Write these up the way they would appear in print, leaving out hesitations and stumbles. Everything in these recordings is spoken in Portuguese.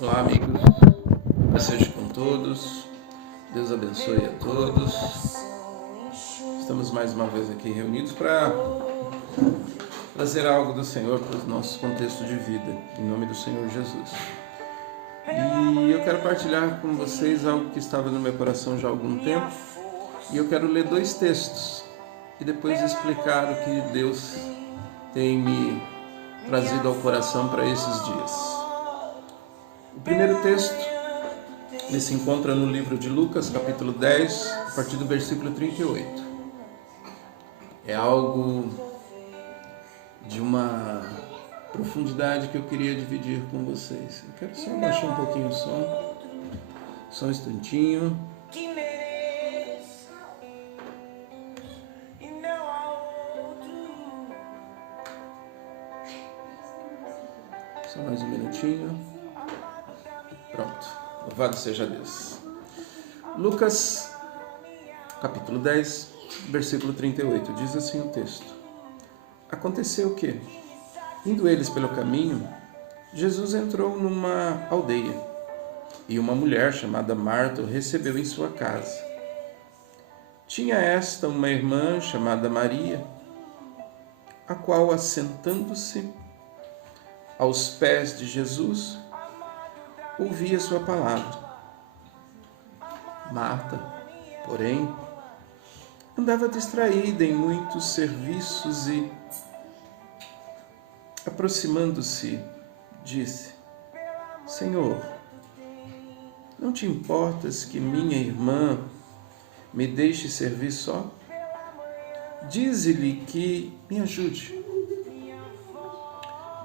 Olá, amigos. Paz seja com todos. Deus abençoe a todos. Estamos mais uma vez aqui reunidos para trazer algo do Senhor para os nossos contextos de vida, em nome do Senhor Jesus. E eu quero partilhar com vocês algo que estava no meu coração já há algum tempo. E eu quero ler 2 textos e depois explicar o que Deus tem me trazido ao coração para esses dias. O primeiro texto, ele se encontra no livro de Lucas, capítulo 10, a partir do versículo 38. É algo de uma profundidade que eu queria dividir com vocês. Eu quero só baixar um pouquinho o som. Só um instantinho. Só mais um minutinho. Pronto. Louvado seja Deus. Lucas, capítulo 10, versículo 38. Diz assim o texto. Aconteceu que, indo eles pelo caminho, Jesus entrou numa aldeia e uma mulher chamada Marta o recebeu em sua casa. Tinha esta uma irmã chamada Maria, a qual, assentando-se aos pés de Jesus, ouvia sua palavra. Marta, porém, andava distraída em muitos serviços e, aproximando-se, disse: Senhor, não te importas que minha irmã me deixe servir só? Dize-lhe que me ajude.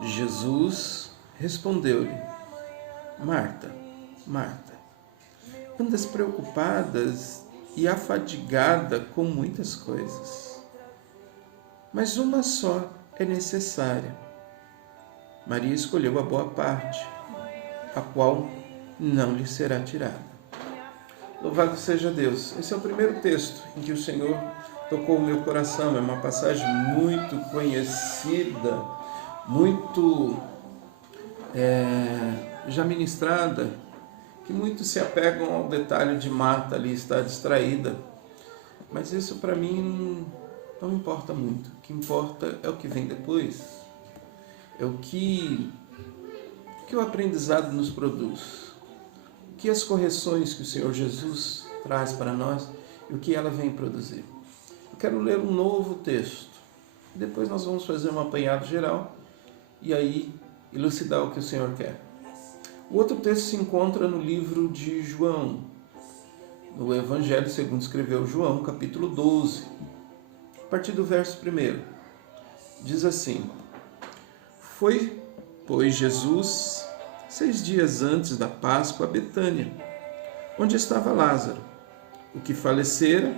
Jesus respondeu-lhe: Marta, Marta, andas preocupadas e afadigada com muitas coisas, mas uma só é necessária. Maria escolheu a boa parte, a qual não lhe será tirada. Louvado seja Deus. Esse é o primeiro texto em que o Senhor tocou o meu coração. É uma passagem muito conhecida, muito já ministrada, que muitos se apegam ao detalhe de Marta ali estar distraída. Mas isso para mim não importa muito. O que importa é o que vem depois. É o que o aprendizado nos produz. O que as correções que o Senhor Jesus traz para nós e o que ela vem produzir. Eu quero ler um novo texto. Depois nós vamos fazer um apanhado geral e aí elucidar o que o Senhor quer. O outro texto se encontra no livro de João, no Evangelho segundo escreveu João, capítulo 12, a partir do verso 1. Diz assim: Foi, pois, Jesus 6 dias antes da Páscoa a Betânia, onde estava Lázaro, o que falecera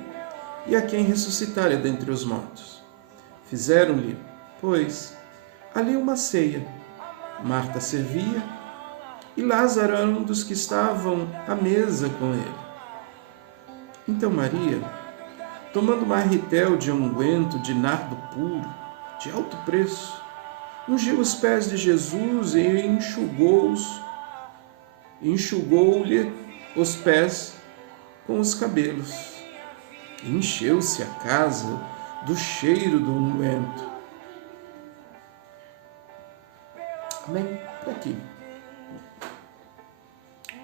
e a quem ressuscitara dentre os mortos. Fizeram-lhe, pois, ali uma ceia. Marta servia e Lázaro era um dos que estavam à mesa com ele. Então Maria, tomando uma arritel de unguento de nardo puro, de alto preço, ungiu os pés de Jesus e enxugou-lhe os pés com os cabelos. Encheu-se a casa do cheiro do unguento. Amém? Por aqui.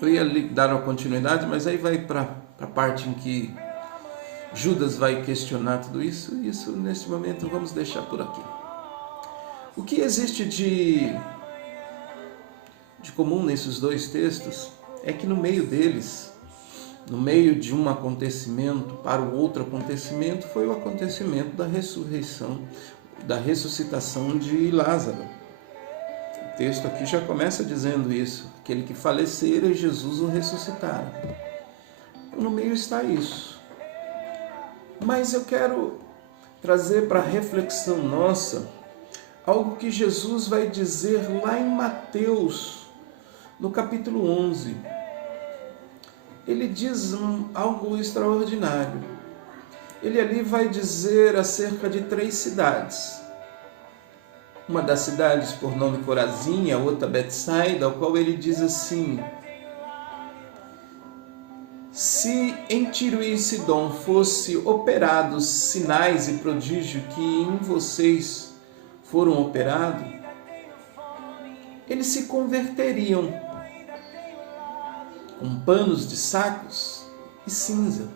Eu ia lhe dar uma continuidade, mas aí vai para a parte em que Judas vai questionar tudo isso. Isso, nesse momento, vamos deixar por aqui. O que existe de comum nesses 2 textos é que no meio deles, no meio de um acontecimento para o outro acontecimento, foi o acontecimento da ressurreição, da ressuscitação de Lázaro. O texto aqui já começa dizendo isso, aquele que falecera e Jesus o ressuscitara. No meio está isso. Mas eu quero trazer para a reflexão nossa algo que Jesus vai dizer lá em Mateus, no capítulo 11. Ele diz algo extraordinário. Ele ali vai dizer acerca de 3 cidades. uma das cidades por nome Corazim, a outra Betsaida, ao qual ele diz assim: se em Tiro e Sidom fosse operados sinais e prodígio que em vocês foram operados, eles se converteriam com panos de sacos e cinza.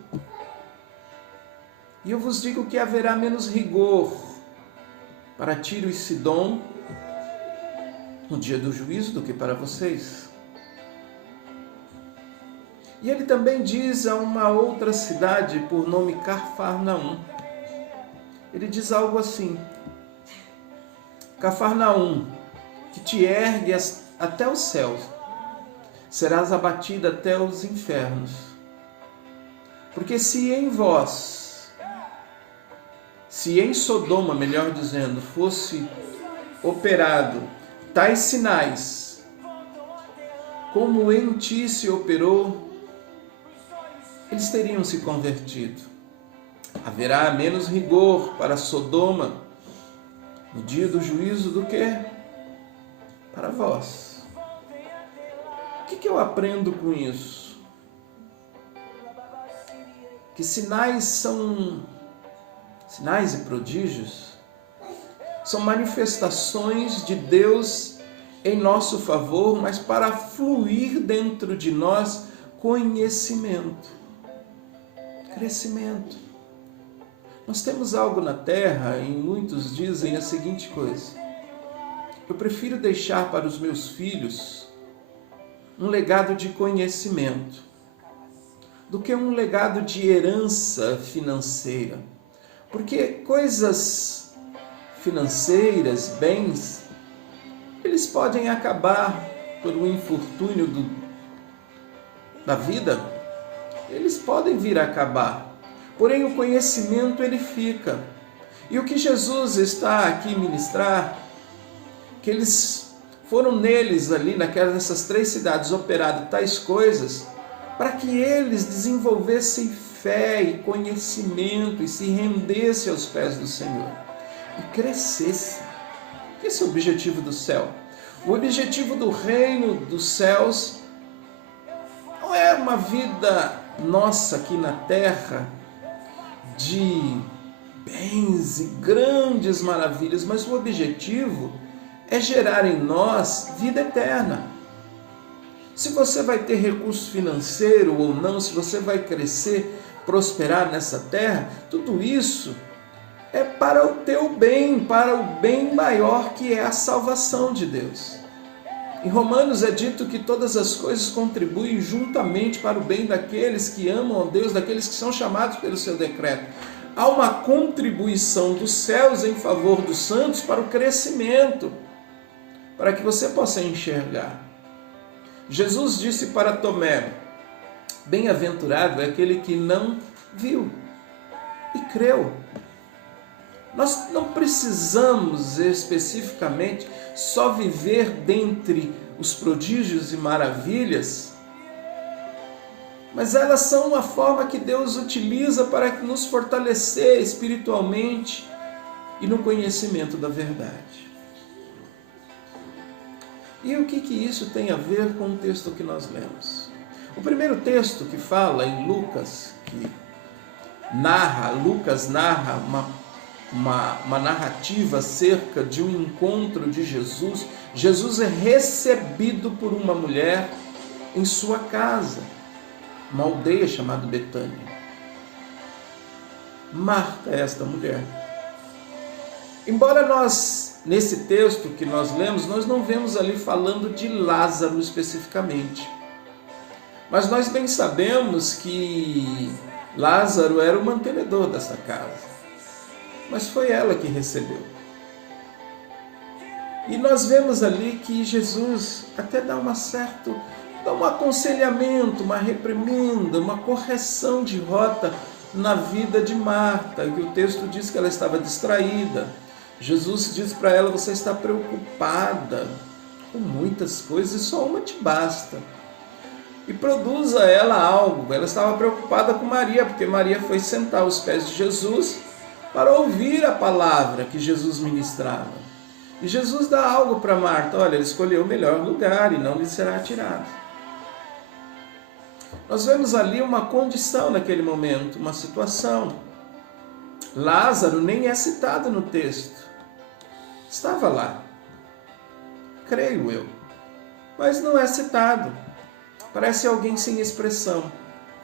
E eu vos digo que haverá menos rigor para Tiro e Sidom no dia do juízo do que para vocês. E ele também diz a uma outra cidade por nome Cafarnaum. Ele diz algo assim: Cafarnaum, que te ergue até os céus, serás abatida até os infernos. Porque se em Sodoma, melhor dizendo, fosse operado tais sinais, como em ti se operou, eles teriam se convertido. Haverá menos rigor para Sodoma no dia do juízo do que para vós. O que eu aprendo com isso? Que sinais e prodígios são manifestações de Deus em nosso favor, mas para fluir dentro de nós conhecimento, crescimento. Nós temos algo na terra, e muitos dizem a seguinte coisa: eu prefiro deixar para os meus filhos um legado de conhecimento do que um legado de herança financeira. Porque coisas financeiras, bens, eles podem acabar por um infortúnio da vida, eles podem vir a acabar. Porém, o conhecimento, ele fica. E o que Jesus está aqui ministrar, que eles foram neles ali, nessas 3 cidades, operado tais coisas, para que eles desenvolvessem fé e conhecimento e se rendessem aos pés do Senhor e crescessem. Esse é o objetivo do céu. O objetivo do reino dos céus não é uma vida nossa aqui na terra de bens e grandes maravilhas, mas o objetivo é gerar em nós vida eterna. Se você vai ter recurso financeiro ou não, se você vai crescer, prosperar nessa terra, tudo isso é para o teu bem, para o bem maior que é a salvação de Deus. Em Romanos é dito que todas as coisas contribuem juntamente para o bem daqueles que amam a Deus, daqueles que são chamados pelo seu decreto. Há uma contribuição dos céus em favor dos santos para o crescimento, para que você possa enxergar. Jesus disse para Tomé: bem-aventurado é aquele que não viu e creu. Nós não precisamos especificamente só viver dentre os prodígios e maravilhas, mas elas são uma forma que Deus utiliza para nos fortalecer espiritualmente e no conhecimento da verdade. E o que isso tem a ver com o texto que nós lemos? O primeiro texto que fala em Lucas, Lucas narra uma narrativa acerca de um encontro de Jesus. Jesus é recebido por uma mulher em sua casa, uma aldeia chamada Betânia. Marta é esta mulher. Embora nesse texto que nós lemos, nós não vemos ali falando de Lázaro especificamente. Mas nós bem sabemos que Lázaro era o mantenedor dessa casa. Mas foi ela que recebeu. E nós vemos ali que Jesus até dá um aconselhamento, uma reprimenda, uma correção de rota na vida de Marta, que o texto diz que ela estava distraída. Jesus diz para ela: você está preocupada com muitas coisas e só uma te basta. E produz a ela algo. Ela estava preocupada com Maria, porque Maria foi sentar aos pés de Jesus para ouvir a palavra que Jesus ministrava. E Jesus dá algo para Marta: olha, ele escolheu o melhor lugar e não lhe será tirado. Nós vemos ali uma condição naquele momento, uma situação. Lázaro nem é citado no texto. Estava lá, creio eu, mas não é citado. Parece alguém sem expressão.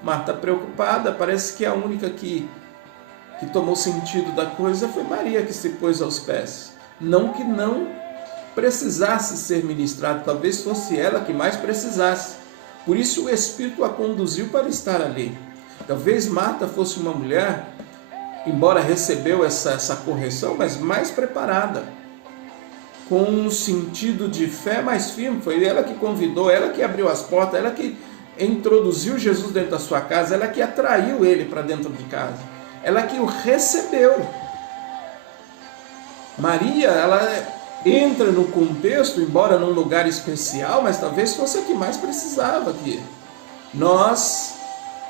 Marta preocupada, parece que a única que tomou sentido da coisa foi Maria, que se pôs aos pés. Não que não precisasse ser ministrado, talvez fosse ela que mais precisasse. Por isso o Espírito a conduziu para estar ali. Talvez Marta fosse uma mulher, embora recebeu essa correção, mas mais preparada, com um sentido de fé mais firme. Foi ela que convidou, ela que abriu as portas, ela que introduziu Jesus dentro da sua casa, ela que atraiu ele para dentro de casa, ela que o recebeu. Maria, ela entra no contexto, embora num lugar especial, mas talvez fosse a que mais precisava aqui. Nós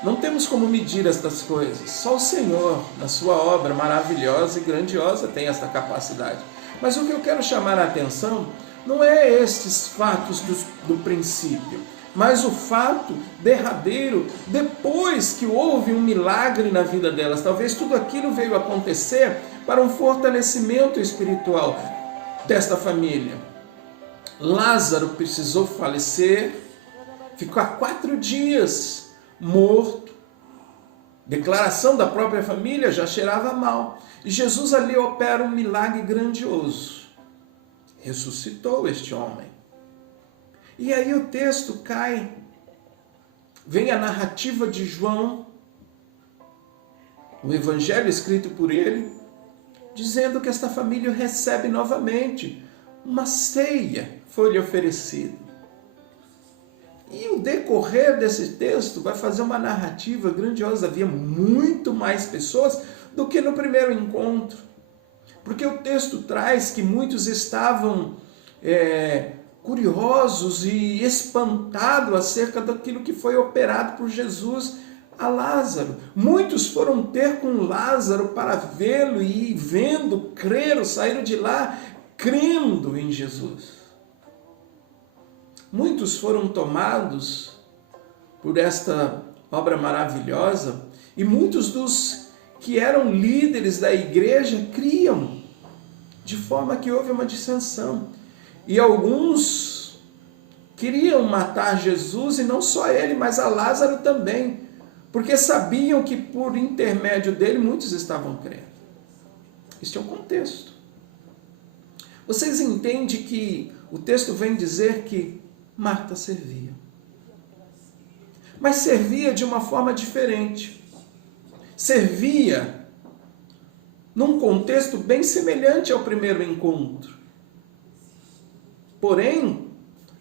não temos como medir estas coisas. Só o Senhor, na sua obra maravilhosa e grandiosa, tem esta capacidade. Mas o que eu quero chamar a atenção não é estes fatos do princípio, mas o fato derradeiro, depois que houve um milagre na vida delas. Talvez tudo aquilo veio acontecer para um fortalecimento espiritual desta família. Lázaro precisou falecer, ficou há 4 dias morto. Declaração da própria família, já cheirava mal. E Jesus ali opera um milagre grandioso. Ressuscitou este homem. E aí o texto cai. Vem a narrativa de João, o evangelho escrito por ele, dizendo que esta família recebe novamente uma ceia, foi-lhe oferecida. E o decorrer desse texto vai fazer uma narrativa grandiosa. Havia muito mais pessoas do que no primeiro encontro. Porque o texto traz que muitos estavam curiosos e espantados acerca daquilo que foi operado por Jesus a Lázaro. Muitos foram ter com Lázaro para vê-lo e vendo, creram, saíram de lá crendo em Jesus. Muitos foram tomados por esta obra maravilhosa e muitos dos que eram líderes da igreja criam, de forma que houve uma dissensão. E alguns queriam matar Jesus, e não só ele, mas a Lázaro também, porque sabiam que por intermédio dele muitos estavam crendo. Este é o contexto. Vocês entendem que o texto vem dizer que Marta servia. Mas servia de uma forma diferente. Servia num contexto bem semelhante ao primeiro encontro. Porém,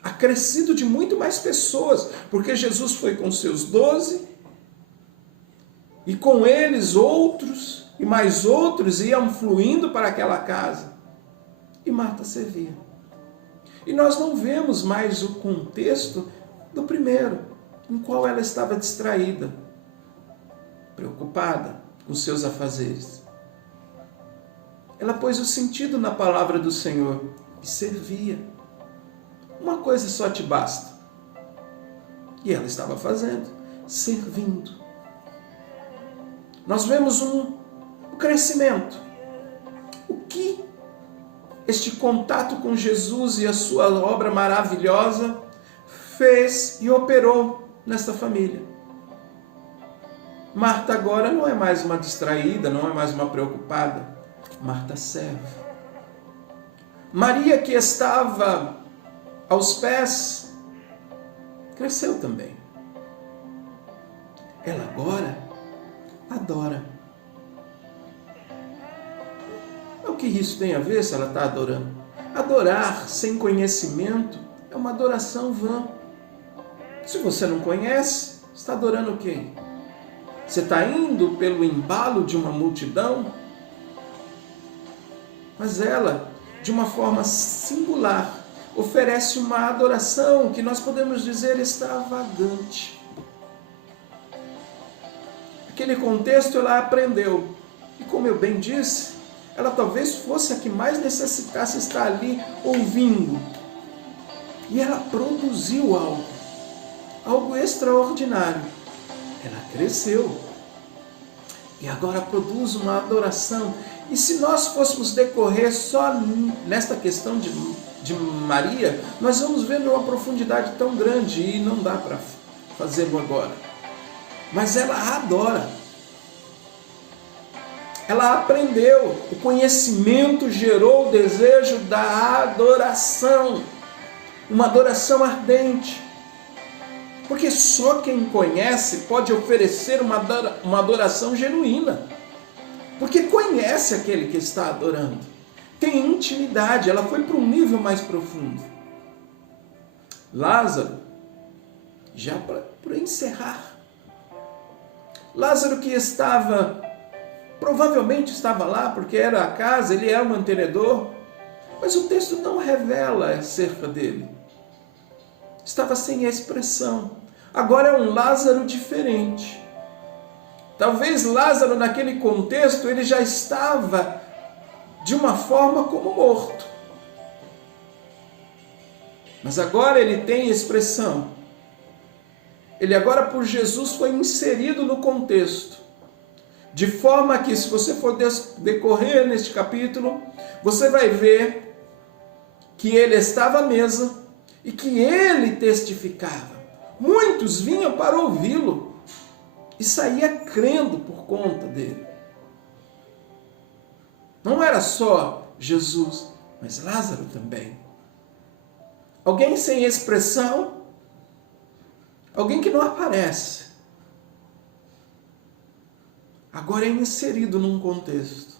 acrescido de muito mais pessoas, porque Jesus foi com seus 12, e com eles outros, e mais outros iam fluindo para aquela casa. E Marta servia. E nós não vemos mais o contexto do primeiro, em qual ela estava distraída, preocupada com seus afazeres. Ela pôs o sentido na palavra do Senhor e servia. Uma coisa só te basta. E ela estava fazendo, servindo. Nós vemos um crescimento. O que este contato com Jesus e a sua obra maravilhosa fez e operou nesta família? Marta agora não é mais uma distraída, não é mais uma preocupada. Marta serve. Maria, que estava aos pés, cresceu também. Ela agora adora. O que isso tem a ver se ela está adorando? Adorar sem conhecimento é uma adoração vã. Se você não conhece, você está adorando quem? Você está indo pelo embalo de uma multidão? Mas ela, de uma forma singular, oferece uma adoração que nós podemos dizer extravagante. Aquele contexto ela aprendeu. E como eu bem disse, ela talvez fosse a que mais necessitasse estar ali ouvindo. E ela produziu algo extraordinário. Ela cresceu e agora produz uma adoração. E se nós fôssemos decorrer só nesta questão de Maria, nós vamos ver uma profundidade tão grande e não dá para fazê-lo agora. Mas ela adora. Ela aprendeu. O conhecimento gerou o desejo da adoração. Uma adoração ardente. Porque só quem conhece pode oferecer uma adoração genuína. Porque conhece aquele que está adorando. Tem intimidade, ela foi para um nível mais profundo. Lázaro, já para encerrar. Lázaro que provavelmente estava lá, porque era a casa, ele é o mantenedor, mas o texto não revela acerca dele. Estava sem expressão. Agora é um Lázaro diferente. Talvez Lázaro, naquele contexto, ele já estava de uma forma como morto. Mas agora ele tem expressão. Ele agora, por Jesus, foi inserido no contexto. De forma que, se você for decorrer neste capítulo, você vai ver que ele estava à mesa e que ele testificava. Muitos vinham para ouvi-lo e saía crendo por conta dele. Não era só Jesus, mas Lázaro também. Alguém sem expressão, alguém que não aparece. Agora é inserido num contexto.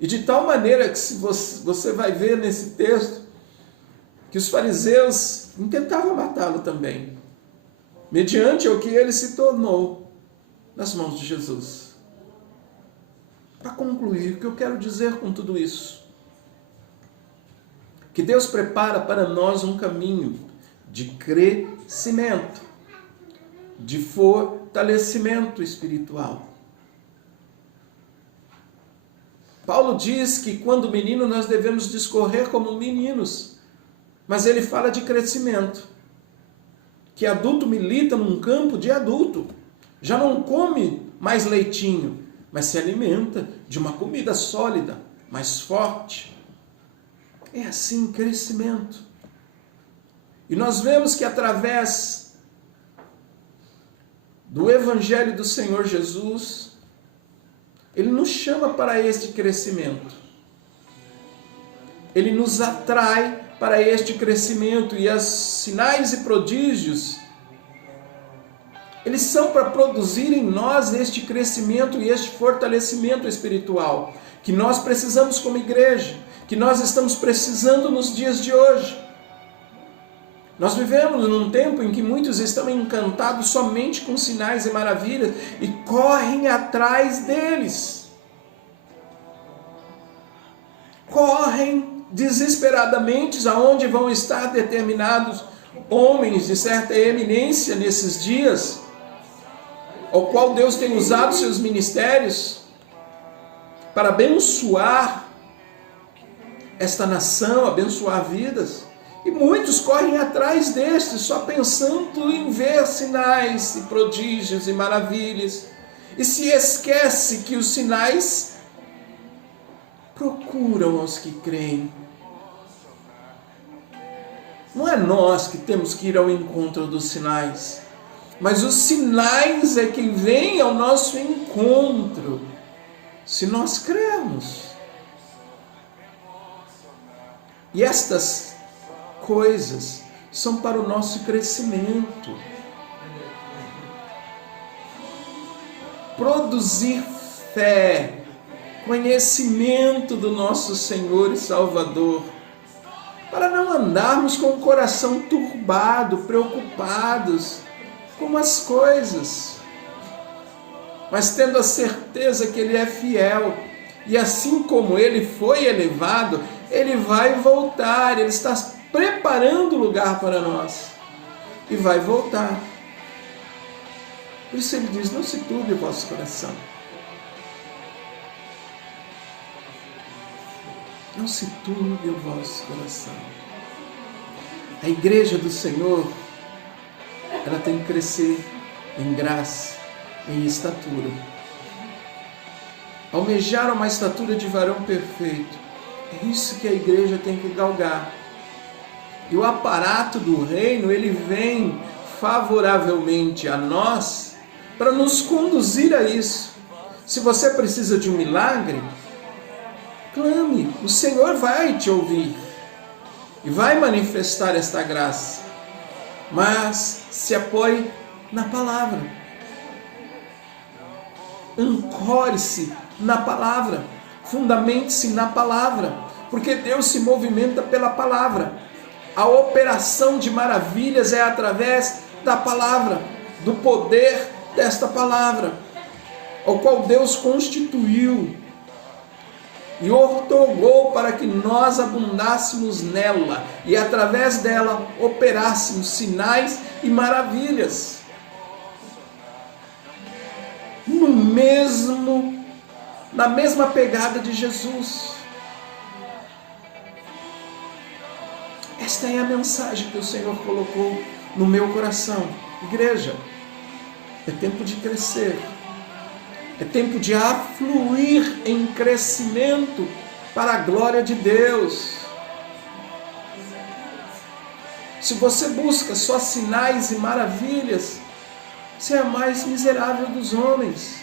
E de tal maneira que se você vai ver nesse texto que os fariseus intentavam matá-lo também, mediante o que ele se tornou nas mãos de Jesus. Para concluir, o que eu quero dizer com tudo isso? Que Deus prepara para nós um caminho de crescimento, de fortalecimento espiritual. Paulo diz que quando menino nós devemos discorrer como meninos, mas ele fala de crescimento. Que adulto milita num campo de adulto, já não come mais leitinho, mas se alimenta de uma comida sólida, mais forte. É assim, crescimento. E nós vemos que através do Evangelho do Senhor Jesus, Ele nos chama para este crescimento. Ele nos atrai para este crescimento, e os sinais e prodígios, eles são para produzir em nós este crescimento e este fortalecimento espiritual, que nós precisamos como igreja, que nós estamos precisando nos dias de hoje. Nós vivemos num tempo em que muitos estão encantados somente com sinais e maravilhas e correm atrás deles. Correm desesperadamente aonde vão estar determinados homens de certa eminência nesses dias, ao qual Deus tem usado seus ministérios para abençoar esta nação, abençoar vidas. E muitos correm atrás destes, só pensando em ver sinais e prodígios e maravilhas, e se esquece que os sinais procuram aos que creem. Não é nós que temos que ir ao encontro dos sinais, mas os sinais é que vêm ao nosso encontro, se nós crermos. E estas coisas são para o nosso crescimento. Produzir fé, conhecimento do nosso Senhor e Salvador, para não andarmos com o coração turbado, preocupados com as coisas, mas tendo a certeza que Ele é fiel, e assim como Ele foi elevado, Ele vai voltar, Ele está preparando o lugar para nós, e vai voltar. Por isso Ele diz, não se turbe o vosso coração. Não se turbe o vosso coração. A igreja do Senhor, ela tem que crescer em graça, em estatura. Almejar uma estatura de varão perfeito. É isso que a igreja tem que galgar. E o aparato do reino, ele vem favoravelmente a nós para nos conduzir a isso. Se você precisa de um milagre, clame, o Senhor vai te ouvir e vai manifestar esta graça. Mas se apoie na palavra. Ancore-se na palavra. Fundamente-se na palavra. Porque Deus se movimenta pela palavra. A operação de maravilhas é através da palavra, do poder desta palavra, ao qual Deus constituiu e outorgou para que nós abundássemos nela e através dela operássemos sinais e maravilhas. Na mesma pegada de Jesus. Esta é a mensagem que o Senhor colocou no meu coração. Igreja, é tempo de crescer. É tempo de afluir em crescimento para a glória de Deus. Se você busca só sinais e maravilhas, você é a mais miserável dos homens.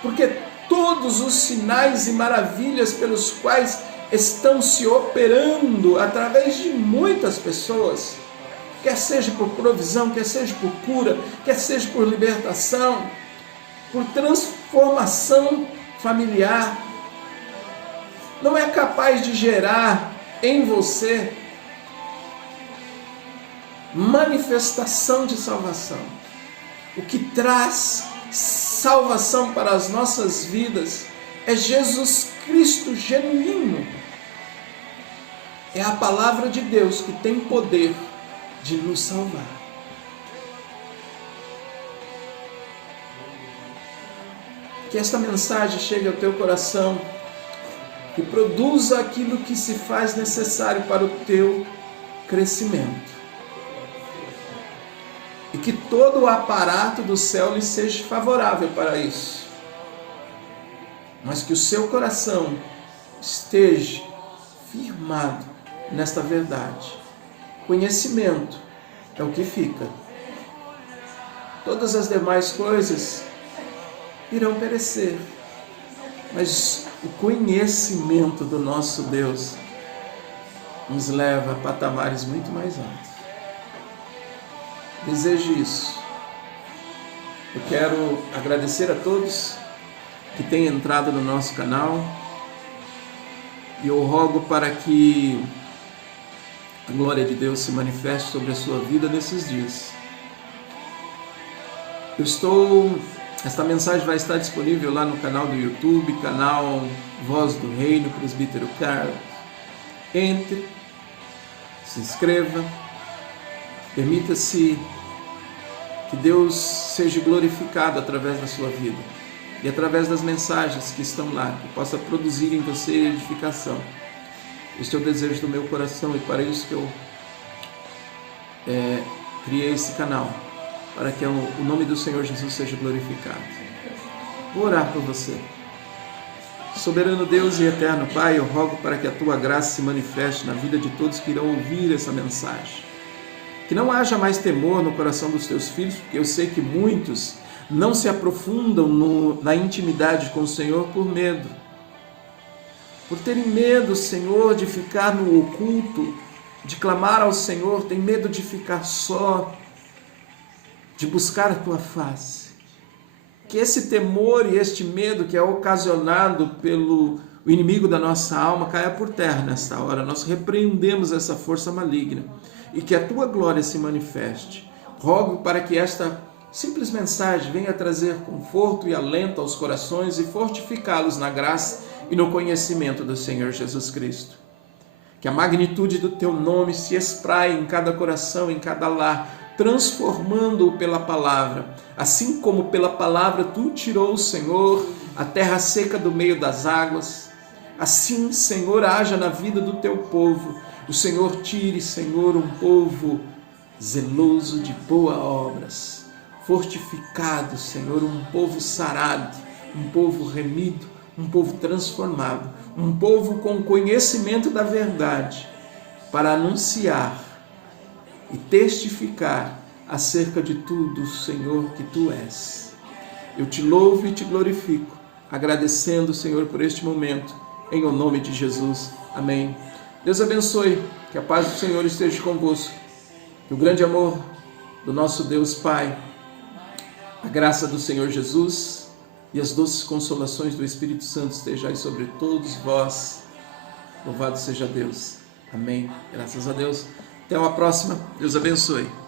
Porque todos os sinais e maravilhas pelos quais estão se operando através de muitas pessoas, quer seja por provisão, quer seja por cura, quer seja por libertação, por transformação familiar, não é capaz de gerar em você manifestação de salvação. O que traz salvação para as nossas vidas é Jesus Cristo genuíno. É a palavra de Deus que tem poder de nos salvar. Que esta mensagem chegue ao teu coração e produza aquilo que se faz necessário para o teu crescimento. E que todo o aparato do céu lhe seja favorável para isso. Mas que o seu coração esteja firmado nesta verdade. Conhecimento é o que fica. Todas as demais coisas irão perecer. Mas o conhecimento do nosso Deus nos leva a patamares muito mais altos. Desejo isso. Eu quero agradecer a todos que têm entrado no nosso canal e eu rogo para que a glória de Deus se manifeste sobre a sua vida nesses dias. Esta mensagem vai estar disponível lá no canal do YouTube, canal Voz do Reino, Presbítero Carlos. Entre, se inscreva, permita-se que Deus seja glorificado através da sua vida e através das mensagens que estão lá, que possa produzir em você edificação. Este é o desejo do meu coração e para isso que eu criei esse canal, para que o nome do Senhor Jesus seja glorificado. Vou orar por você. Soberano Deus e eterno Pai, eu rogo para que a Tua graça se manifeste na vida de todos que irão ouvir essa mensagem. Que não haja mais temor no coração dos Teus filhos, porque eu sei que muitos não se aprofundam na intimidade com o Senhor por medo. Por terem medo, Senhor, de ficar no oculto, de clamar ao Senhor, tem medo de ficar só, de buscar a Tua face. Que esse temor e este medo que é ocasionado pelo inimigo da nossa alma caia por terra nesta hora. Nós repreendemos essa força maligna e que a Tua glória se manifeste. Rogo para que esta simples mensagem venha trazer conforto e alento aos corações e fortificá-los na graça e no conhecimento do Senhor Jesus Cristo. Que a magnitude do Teu nome se espraie em cada coração, em cada lar, transformando-o pela palavra. Assim como pela palavra Tu tirou, Senhor, a terra seca do meio das águas, Assim, Senhor, haja na vida do teu povo. O Senhor tire, Senhor, um povo zeloso de boas obras, fortificado, Senhor, um povo sarado, um povo remido, um povo transformado, um povo com conhecimento da verdade, para anunciar e testificar acerca de tudo, Senhor, que Tu és. Eu te louvo e te glorifico, agradecendo, Senhor, por este momento, em o nome de Jesus. Amém. Deus abençoe, que a paz do Senhor esteja convosco, que o grande amor do nosso Deus Pai, a graça do Senhor Jesus e as doces consolações do Espírito Santo estejam sobre todos vós. Louvado seja Deus. Amém. Graças a Deus. Até uma próxima. Deus abençoe.